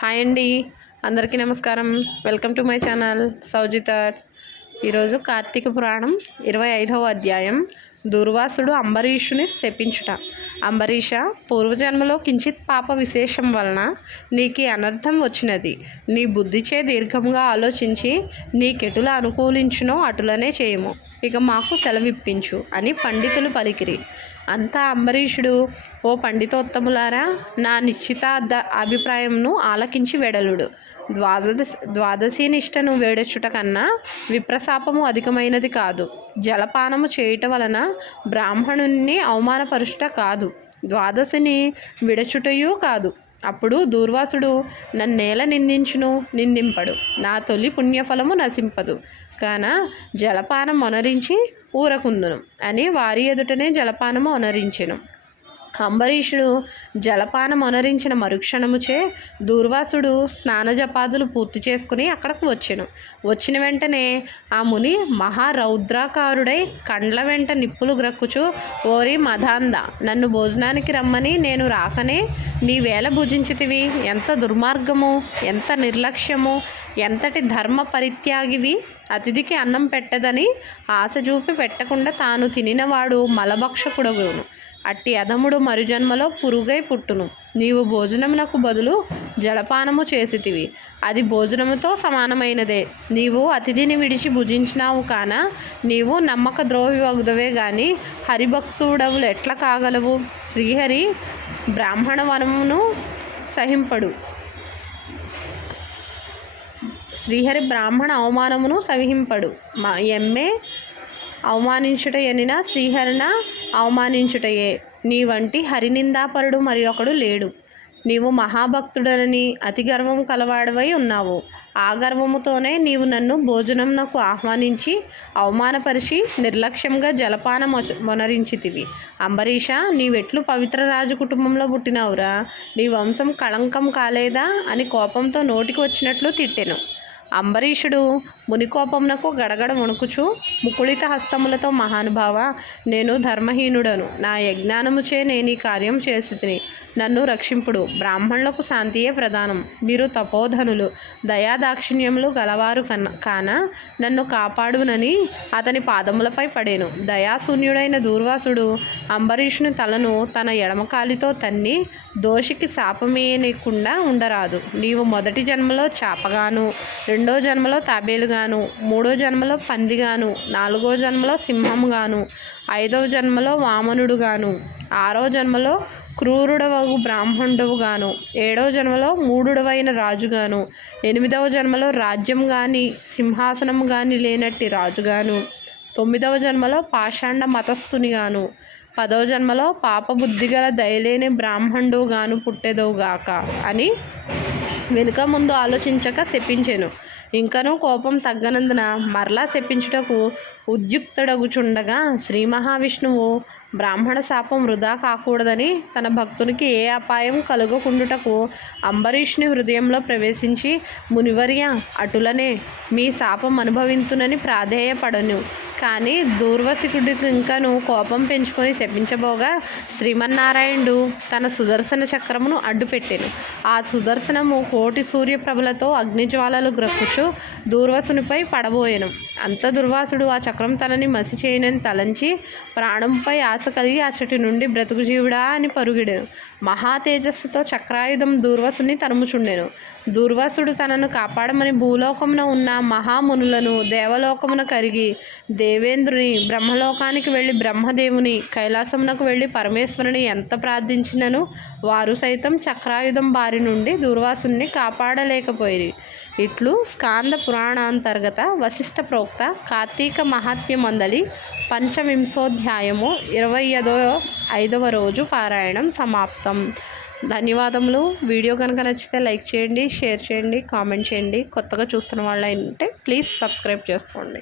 Hi అండి, అందరికీ నమస్కారం. Welcome to my channel Sowji thoughts. ఈరోజు కార్తీక పురాణం 25వ అధ్యాయం. దూర్వాసుడు అంబరీషుని శపించుట. అంబరీష, పూర్వజన్మలో కించిత్ పాప విశేషం వలన నీకు అనర్థం వచ్చినది. నీ బుద్ధిచే దీర్ఘంగా ఆలోచించి నీకెటుల అనుకూలించునో అటులనే చేయము. ఇక మాకు సెలవిప్పించు అని పండితులు పలికిరి. అంతా అంబరీషుడు, ఓ పండితోత్తములారా, నా నిశ్చిత అభిప్రాయంను ఆలకించి వెడలుడు. ద్వాదశి నిష్టను వేడచుట కన్నా విప్రశాపము అధికమైనది కాదు. జలపానము చేయుట వలన బ్రాహ్మణుణ్ణి అవమానపరుచుట కాదు, ద్వాదశిని విడచుటయూ కాదు. అప్పుడు దూర్వాసుడు నన్నేల నిందించును, నిందింపడు. నా తొలి పుణ్యఫలము నశింపదు కాన జలపానం అనరించి ఊరకుందును అని వారి ఎదుటనే జలపానము అనరించెను. అంబరీషుడు జలపానం అనరించిన మరుక్షణముచే దూర్వాసుడు స్నానజపాదులు పూర్తి చేసుకుని అక్కడకు వచ్చెను. వచ్చిన వెంటనే ఆ ముని మహారౌద్రాకారుడై కండ్ల వెంట నిప్పులు గ్రక్కుచు, ఓరి మదాంద, నన్ను భోజనానికి రమ్మని నేను రాకనే నీవేళ భుజించితివి? ఎంత దుర్మార్గము, ఎంత నిర్లక్ష్యము, ఎంతటి ధర్మ పరిత్యాగివి! అతిథికి అన్నం పెట్టదని ఆశ చూపి పెట్టకుండా తాను తినినవాడు మలభక్షకుడగును. అట్టి అధముడు మరుజన్మలో పురుగై పుట్టును. నీవు భోజనమునకు బదులు జలపానము చేసితివి, అది భోజనముతో సమానమైనదే. నీవు అతిథిని విడిచి భుజించినావు కాన నీవు నమ్మక ద్రోహి వగుదవే గాని హరిభక్తుడవులు ఎట్లా కాగలవు? శ్రీహరి బ్రాహ్మణ వనమును సహింపడు. శ్రీహరి బ్రాహ్మణ అవమానమును సహింపడు. ఎమ్మె అవమానించుట ఎనినా శ్రీహరిన అవమానించుటయే. నీ వంటి హరినిందాపరుడు మరి ఒకడు లేడు. నీవు మహాభక్తుడని అతి గర్వము కలవాడవై ఉన్నావు. ఆ గర్వముతోనే నీవు నన్ను భోజనంనకు ఆహ్వానించి అవమానపరిచి నిర్లక్ష్యంగా జలపానం మొనరించితివి. అంబరీష, నీవెట్లు పవిత్ర రాజు కుటుంబంలో పుట్టినావురా? నీ వంశం కళంకం కాలేదా అని కోపంతో నోటికి వచ్చినట్లు తిట్టెను. అంబరీషుడు మునికోపమునకు గడగడ వణుకుచు, ముకుళిత హస్తములతో, మహానుభావ, నేను ధర్మహీనుడను. నా యజ్ఞానముచే నేను ఈ కార్యం చేసితిని. నన్ను రక్షింపుడు. బ్రాహ్మణులకు శాంతియే ప్రధానం. మీరు తపోధనులు, దయాదాక్షిణ్యములు గలవారు కాన నన్ను కాపాడునని అతని పాదములపై పడేను. దయాశూన్యుడైన దూర్వాసుడు అంబరీషుని తలను తన ఎడమకాలితో తన్ని దోషికి శాపమేయకుండా ఉండరాదు. నీవు మొదటి జన్మలో చాపగాను, రెండో జన్మలో తాబేలుగాను, మూడో జన్మలో పందిగాను, నాలుగో జన్మలో సింహంగాను, ఐదవ జన్మలో వామనుడుగాను, ఆరో జన్మలో క్రూరుడవగు బ్రాహ్మణుడుగాను, ఏడవ జన్మలో మూఢుడవైన రాజుగాను, ఎనిమిదవ జన్మలో రాజ్యం గాని సింహాసనం గాని లేనట్టి రాజుగాను, తొమ్మిదవ జన్మలో పాషాండ మతస్థునిగాను, 10వ జన్మలో పాపబుద్ధిగల దయలేని బ్రాహ్మణుడుగాను పుట్టెదవుగాక అని వెనుక ముందు ఆలోచించక శపించెను. ఇంకనూ కోపం తగ్గనందున మరలా శపించుటకు ఉద్యుక్తుడగుచుండగా శ్రీ మహావిష్ణువు బ్రాహ్మణ శాపం వృధా కాకూడదని తన భక్తునికి ఏ అపాయం కలుగకుండుటకు అంబరీషుని హృదయంలో ప్రవేశించి, మునివర్య, అటులనే మీ శాపం అనుభవింతునని ప్రాధేయపడను. కానీ దూర్వాసుడికి ఇంకను కోపం పెంచుకొని శపించబోగా శ్రీమన్నారాయణుడు తన సుదర్శన చక్రమును అడ్డుపెట్టెను. ఆ సుదర్శనము కోటి సూర్యప్రభలతో అగ్నిజ్వాలలు గ్రక్కుచు దూర్వాసునిపై పడబోయెను. అంత దుర్వాసుడు ఆ చక్రం తనని మసి చేయనని తలంచి ప్రాణంపై ఆశ కలిగి అచ్చటి నుండి బ్రతుకు జీవుడా అని పరుగిడెను. మహా తేజస్సుతో చక్రాయుధం దూర్వాసుని తరుముచుండెను. దూర్వాసుడు తనను కాపాడమని భూలోకమున ఉన్న మహామునులను దేవలోకమున కరిగి దేవేంద్రుని, బ్రహ్మలోకానికి వెళ్ళి బ్రహ్మదేవుని, కైలాసమునకు వెళ్ళి పరమేశ్వరుని ఎంత ప్రార్థించినను వారు సైతం చక్రాయుధం బారి నుండి దూర్వాసుని కాపాడలేకపోయి. ఇట్లు స్కాంద పురాణాంతర్గత వశిష్ఠ ప్రోక్త కార్తీక మహాత్మ్యమందలి పంచవింశోధ్యాయము 25వ రోజు పారాయణం సమాప్తం. ధన్యవాదములు. వీడియో కనుక నచ్చితే లైక్ చేయండి, షేర్ చేయండి, కామెంట్ చేయండి. కొత్తగా చూస్తున్న వాళ్ళు అయితే ప్లీజ్ సబ్స్క్రైబ్ చేసుకోండి.